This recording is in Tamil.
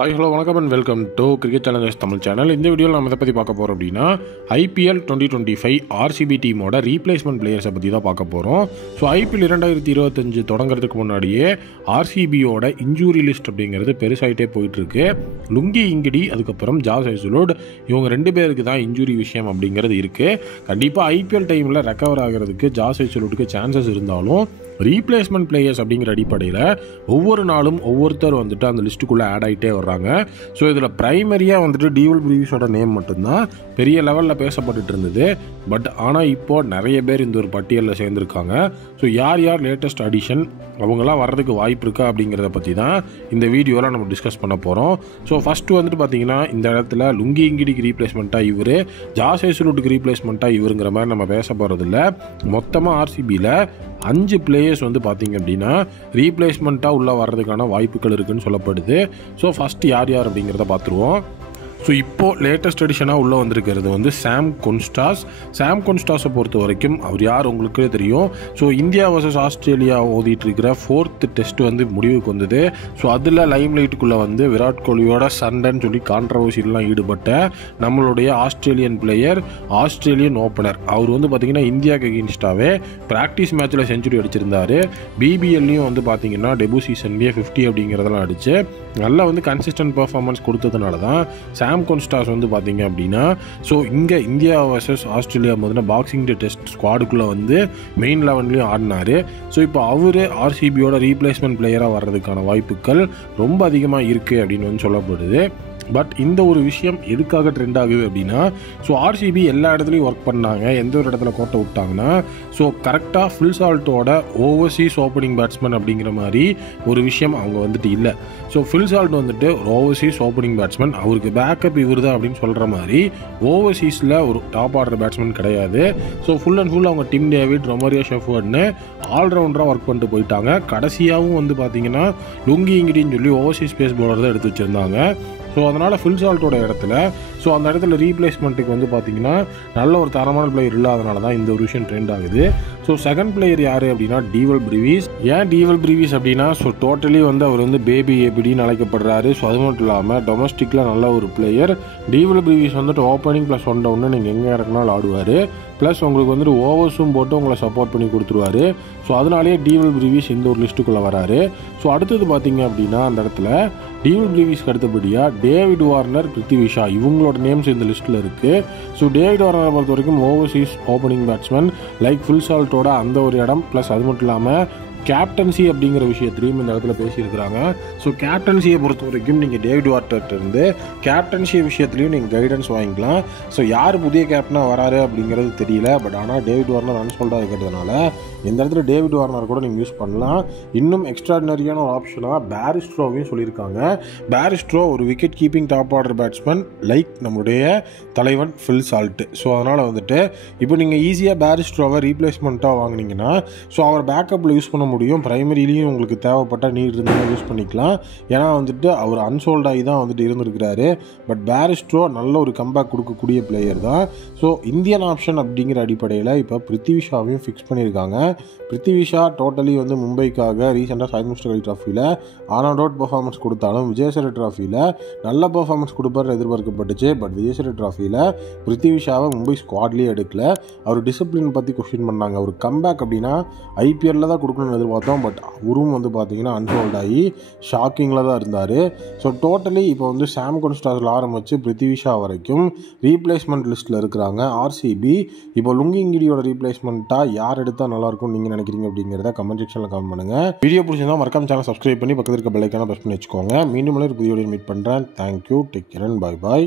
ஹாய் ஹலோ வணக்கம் and welcome to cricket Challengers Tamil channel. இந்த வீடியோவில் நம்ம எதை பற்றி பார்க்க போகிறோம் அப்படின்னா ஐபிஎல் 2025 ஆர்சிபி டீமோட ரீப்ளேஸ்மெண்ட் பிளேயர்ஸை பற்றி தான் பார்க்க போகிறோம். ஸோ ஐபிஎல் 2025 தொடங்குறதுக்கு முன்னாடியே ஆர்சிபியோட இன்ஜூரி லிஸ்ட் அப்படிங்கிறது பெருசாகிட்டே போயிட்டுருக்கு. லுங்கி இங்கிடி அதுக்கப்புறம் ஜாஸ் ஹேசல்வுட் இவங்க ரெண்டு பேருக்கு தான் இன்ஜூரி விஷயம் அப்படிங்கிறது இருக்குது. கண்டிப்பாக ஐபிஎல் டைமில் ரெக்கவர் ஆகிறதுக்கு ஜாஸ் ஹேசல்வுட்டுக்கு சான்சஸ் இருந்தாலும் ரீப்ளேஸ்மெண்ட் பிளேயர்ஸ் அப்படிங்கிற அடிப்படையில் ஒவ்வொரு நாளும் ஒவ்வொருத்தர் வந்துட்டு அந்த லிஸ்ட்டுக்குள்ளே ஆட் ஆகிட்டே வர்றாங்க. ஸோ இதில் ப்ரைமரியாக வந்துட்டு டிவில் பிரீவிஸோட நேம் மட்டும்தான் பெரிய லெவலில் பேசப்பட்டுட்டு இருந்தது. பட் ஆனால் இப்போது நிறைய பேர் இந்த ஒரு பட்டியலில் சேர்ந்துருக்காங்க. ஸோ யார் யார் லேட்டஸ்ட் அடிஷன் அவங்களாம் வர்றதுக்கு வாய்ப்பு இருக்கா அப்படிங்கிறத பற்றி தான் இந்த வீடியோவில் நம்ம டிஸ்கஸ் பண்ண போகிறோம். ஸோ ஃபஸ்ட்டு வந்துட்டு பார்த்தீங்கன்னா இந்த இடத்துல லுங்கி இங்கிடிக்கு ரீப்ளேஸ்மெண்ட்டாக இவர், ஜாஸ் ஹேசல்வுட்டுக்கு ரீப்ளேஸ்மெண்ட்டாக இவருங்கிற மாதிரி நம்ம பேச போகிறதில்ல. மொத்தமாக ஆர்சிபியில் 5 பிளேயர்ஸ் வந்து பார்த்தீங்க அப்படின்னா ரீப்ளேஸ்மெண்ட்டாக உள்ளே வர்றதுக்கான வாய்ப்புகள் இருக்குதுன்னு சொல்லப்படுது. ஸோ ஃபஸ்ட்டு யார் யார் அப்படிங்கிறத பார்த்துருவோம். ஸோ இப்போது லேட்டஸ்ட் எடிஷனாக உள்ளே வந்திருக்கிறது வந்து சாம் கொன்ஸ்டாஸை பொறுத்த வரைக்கும் அவர் யார் உங்களுக்கே தெரியும். ஸோ இந்தியா வர்சஸ் ஆஸ்திரேலியா ஓதிட்டு இருக்கிற 4th டெஸ்ட் வந்து முடிவுக்கு வந்தது. ஸோ அதில் லைம் லைட்டுக்குள்ளே வந்து விராட் கோலியோட சண்டைன்னு சொல்லி கான்ட்ரவர்சிலாம் ஈடுபட்ட நம்மளுடைய ஆஸ்திரேலியன் பிளேயர், ஆஸ்திரேலியன் ஓப்பனர், அவர் வந்து பார்த்திங்கன்னா இந்தியாவுக்கு எகென்ஸ்டாகவே ப்ராக்டிஸ் மேட்ச்சில் செஞ்சுரி அடிச்சிருந்தார். பிபிஎல்லையும் வந்து பார்த்திங்கன்னா டெபு சீசன்லேயே 50 அப்படிங்கிறதெல்லாம் அடித்து நல்லா வந்து கன்சிஸ்டன்ட் பர்ஃபார்மன்ஸ் கொடுத்ததுனால தான் சாம் கொன்ஸ்டாஸ் வந்து பார்த்தீங்க அப்படின்னா ஸோ இங்கே இந்தியா வர்சஸ் ஆஸ்திரேலியா முதல்ல பாக்ஸிங் டே டெஸ்ட் ஸ்குவாடுக்குள்ளே வந்து மெயின் 11லையும் ஆடினார். ஸோ இப்போ அவர் ஆர்சிபியோட ரீப்ளேஸ்மெண்ட் பிளேயராக வர்றதுக்கான வாய்ப்புகள் ரொம்ப அதிகமாக இருக்குது அப்படின்னு வந்து சொல்லப்படுது. பட் இந்த ஒரு விஷயம் எதுக்காக ட்ரெண்ட் ஆகுது அப்படின்னா, ஸோ ஆர்சிபி எல்லா இடத்துலையும் ஒர்க் பண்ணாங்க. எந்த ஒரு இடத்துல கோட்டை விட்டாங்கன்னா ஸோ கரெக்டாக ஃபுல் சால்ட்டோட ஓவர்சீஸ் ஓப்பனிங் பேட்ஸ்மேன் அப்படிங்கிற மாதிரி ஒரு விஷயம் அவங்க வந்துட்டு இல்லை. ஸோ ஃபுல் சால்ட் வந்துட்டு ஒரு ஓவர்சீஸ் ஓப்பனிங் பேட்ஸ்மேன், அவருக்கு பேக்கப் இவர் தான் அப்படின்னு சொல்கிற மாதிரி ஓவர்சீஸில் ஒரு டாப் ஆர்டர் பேட்ஸ்மேன் கிடையாது. ஸோ ஃபுல் அண்ட் ஃபுல் அவங்க டிம் டேவிட், ரொமரியோ ஷெஃபர்ட்னு ஆல்ரவுண்டராக ஒர்க் பண்ணிட்டு போயிட்டாங்க. கடைசியாகவும் வந்து பார்த்தீங்கன்னா லுங்கி இங்கிடின்னு சொல்லி ஓவர்சீஸ் பேஸ் பவுலர் தான் எடுத்து வச்சுருந்தாங்க. ஸோ அதனால் ஃபுல் சால்ட்டோட இடத்துல ஸோ அந்த இடத்துல ரீப்ளேஸ்மெண்ட்டுக்கு வந்து பார்த்திங்கன்னா நல்ல ஒரு தரமான பிளேயர் இல்லாதனால தான் இந்த ஒரு விஷயம் ட்ரெண்ட் ஆகுது. ஸோ செகண்ட் பிளேயர் யார் அப்படின்னா டிவில் பிரீவிஸ். ஏன் டிவில் பிரீவிஸ் அப்படின்னா ஸோ டோட்டலி வந்து அவர் வந்து பேபி ஏபிடின்னு அழைக்கப்படுறாரு. ஸோ அது மட்டும் இல்லாமல் டொமஸ்டிக்கில் நல்ல ஒரு பிளேயர். டிவில் பிரீவிஸ் வந்துட்டு ஓப்பனிங் ப்ளஸ் 1 டவுன்னு நீங்கள் எங்கே இறக்குனாலும் ஆடுவார். ப்ளஸ் உங்களுக்கு வந்துட்டு ஓவர்ஸும் போட்டு உங்களை சப்போர்ட் பண்ணி கொடுத்துருவாரு. ஸோ அதனாலேயே டிவில் பிரீவிஸ் இந்த ஒரு லிஸ்ட்டுக்குள்ளே வராரு. ஸோ அடுத்தது பார்த்தீங்க அப்படின்னா அந்த இடத்துல டிவில் பிரீவிஸ்க்கு அடுத்தபடியாக டேவிட் வார்னர், பிருத்திவி ஷா இவங்களோட நேம்ஸ் இந்த லிஸ்ட்டில் இருக்குது. ஸோ டேவிட் வார்னரை பொறுத்த வரைக்கும் overseas opening batsman like full சால்ட்டோட அந்த ஒரு இடம், ப்ளஸ் அது மட்டும் இல்லாமல் கேப்டன்சி அப்படிங்கிற விஷயத்துலையும் இந்த இடத்துல பேசியிருக்கிறாங்க. ஸோ கேப்டன்சியை பொறுத்த வரைக்கும் நீங்கள் டேவிட் வார்னர்கிட்ட இருந்து கேப்டன்சி விஷயத்துலையும் நீங்கள் கைடன்ஸ் வாங்கிக்கலாம். ஸோ யார் புதிய கேப்டனாக வராரு அப்படிங்கிறது தெரியல. பட் ஆனால் டேவிட் வார்னர் அன்சோல்டாக இருக்கிறதுனால இந்த இடத்துல டேவிட் வார்னர் கூட நீங்கள் யூஸ் பண்ணலாம். இன்னும் எக்ஸ்ட்ராடினரியான ஒரு ஆப்ஷனாக பேரிஸ்ட்ரோவையும் சொல்லியிருக்காங்க. பேரிஸ்ட்ரோ ஒரு wicket keeping top order batsman like நம்முடைய தலைவன் ஃபில் சால்ட்டு. ஸோ அதனால் வந்துட்டு இப்போ நீங்கள் ஈஸியாக பேரிஸ்ட்ரோவை ரீப்ளேஸ்மெண்ட்டாக வாங்கினீங்கன்னா ஸோ அவர் பேக்கப்பில் யூஸ் பண்ண முடியும். ப்ரைமரிலையும் உங்களுக்கு தேவைப்பட்ட நீட் இருந்தால் யூஸ் பண்ணிக்கலாம். ஏன்னா வந்துட்டு அவர் அன்சோல்டாகி தான் வந்துட்டு இருந்திருக்கிறாரு. பட் பேரிஸ்ட்ரோ நல்ல ஒரு கம்பேக் கொடுக்கக்கூடிய பிளேயர் தான். ஸோ இந்தியன் ஆப்ஷன் அப்படிங்கிற அடிப்படையில் இப்போ பிருத்திவி ஷாவையும் ஃபிக்ஸ் பண்ணியிருக்காங்க. பிருத்திவி ஷா டோட்டலி வந்து மும்பைக்காக ரீசெண்டாக சாய் மினிஸ்டர் அலி ட்ராஃபியில் ஆன் அண்ட் அவுட் பர்ஃபார்மன்ஸ் கொடுத்தாலும் விஜயசேகர் ட்ராஃபியில் நல்ல பர்ஃபார்மன்ஸ் கொடுப்பார் எதிர்பார்க்கப்பட்டுச்சு. பட் விஜயசேகர் ட்ராஃபியில் பிருத்திவி ஷாவை மும்பை ஸ்குவாட்லேயே எடுக்கல. அவர் டிசிப்ளின் பற்றி கொஸ்டின் பண்ணாங்க. அவர் கம்பேக் அப்படின்னா ஐபிஎல்லில் தான் கொடுக்கணும்னு எதிர்பார்த்தோம். பட் அவரும் வந்து பார்த்தீங்கன்னா அன்சோல்ட் ஆகி ஷாக்கிங்கில் தான் இருந்தார். ஸோ டோட்டலி இப்போ வந்து சாம் கொன்ஸ்டாஸில் ஆரம்பித்து பிருத்திவி ஷா வரைக்கும் ரீப்ளேஸ்மெண்ட் லிஸ்ட்டில் இருக்கிறாங்க ஆர்சிபி. இப்போ லுங்கி இங்கிடியோட ரீப்ளேஸ்மெண்ட்டாக யார் எடுத்தால் நல்லாயிருக்கும் நீங்கள் நினைக்கிறீங்க அப்படிங்கிறத கமெண்ட் செக்ஷனில் கமெண்ட் பண்ணுங்கள். வீடியோ பிடிச்சிருந்தா மறக்காம சேனல் சப்ஸ்கிரைப் பண்ணி பக்கத்தில் இருக்க பெல் ஐக்கானை ப்ரெஸ் பண்ணி வச்சுக்கோங்க. மீண்டும் ஒரு புதிய வீடியோ மீட் பண்ணுறேன். Thank you, take care and bye bye.